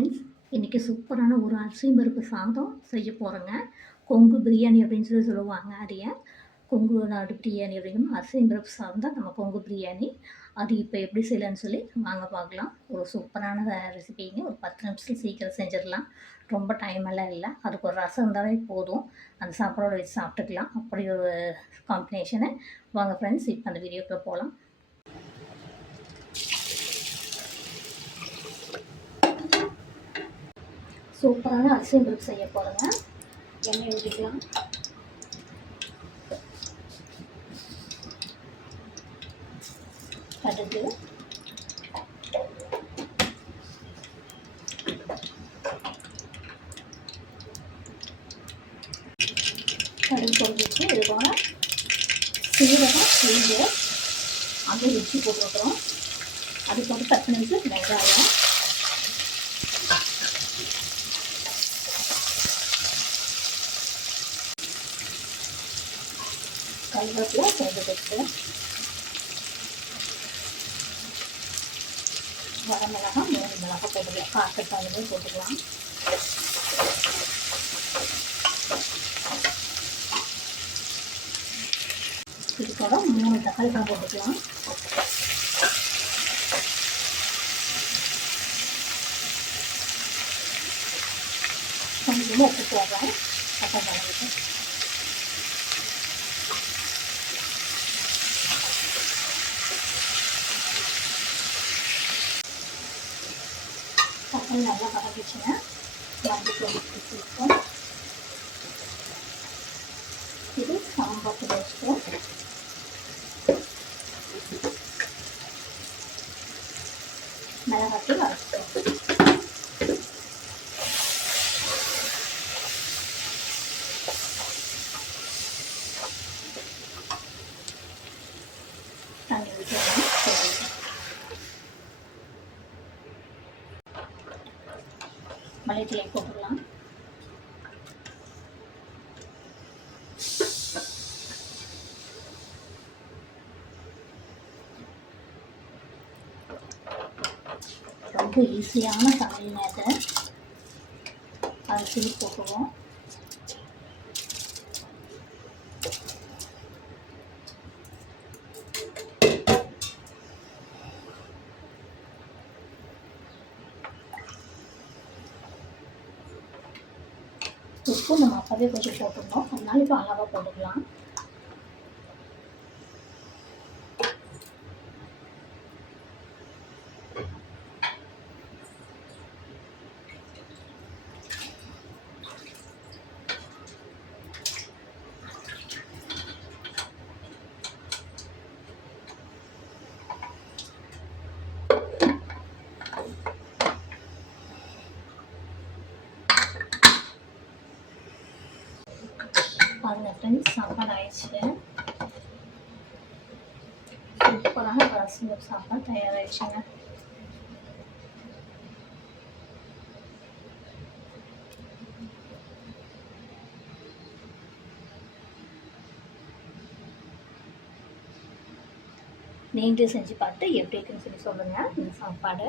Friends, இன்றைக்கி சூப்பரான ஒரு அரிசியும் பருப்பு சாதம் செய்ய போகிறேங்க. கொங்கு பிரியாணி அப்படின்னு சொல்லுவாங்க. அதைய கொங்கு நாடு பிரியாணி அப்படிங்கிற அரிசியும் பருப்பு சாதம் தான் நம்ம கொங்கு பிரியாணி. அது இப்போ எப்படி செய்யலான்னு சொல்லி வாங்க பார்க்கலாம். ஒரு சூப்பரான ரெசிபிங்க. ஒரு 10 நிமிஷத்தில் சீக்கிரம் செஞ்சிடலாம். ரொம்ப டைம் எல்லாம் இல்லை. அதுக்கு ஒரு ரசம் இருந்தாலே போதும். அந்த சாப்பாடோட வச்சு சாப்பிட்டுக்கலாம். அப்படி ஒரு காம்பினேஷனு. வாங்க ஃப்ரெண்ட்ஸ், இப்போ அந்த வீடியோக்குள்ளே போகலாம். சூப்பரான அரிசியும் பருப்பு செய்ய போகிறேங்க. எண்ணெய் ஊற்றிக்கலாம். கடுகு, கடுகு பொரிச்சு இது போல சீரகம், சீஞ்சு அந்த ருச்சி போட்டுருக்குறோம். அதுக்கு வந்து 10 நிமிஷம் வெங்காயம், கருவேப்பிலை கொஞ்சம் போட்டு, வரமிளகாய் 3 மிளகாய் போட்டுக்கலாம். காரத்துக்கு போட்டுக்கலாம். இது கூட 3 தக்காளி தான் போட்டுக்கலாம். கொஞ்சமாக உப்பு போடுறேன். தக்காளி தக்காளி நல்லா வதக்கிச்சுங்க. மஞ்சள் தூள், இது சாம்பார் பேஸ்ட்டு, மிளகாத்தூள் அரைச்சிட்டோம். தண்ணி ஊற்றணும். மல்லித்தூளை போட்டுக்கலாம். ரொம்ப ஈஸியான சமையல் அது. அரிசி போட்டுருவோம். உப்பு நம்ம அப்போவே கொஞ்சம் போட்டுருந்தோம், அதனால இப்போ அளவாக போட்டுக்கலாம். பாருங்கள் ஃப்ரெண்ட்ஸ், சாப்பாடு ஆயிடுச்சு. சூப்பரான அரிசி சாப்பாடு தயாராகிடுச்சுங்க. நீங்களே செஞ்சு பார்த்து எப்படி இருக்குன்னு சொல்லி சொல்லுங்கள் இந்த சாப்பாடு.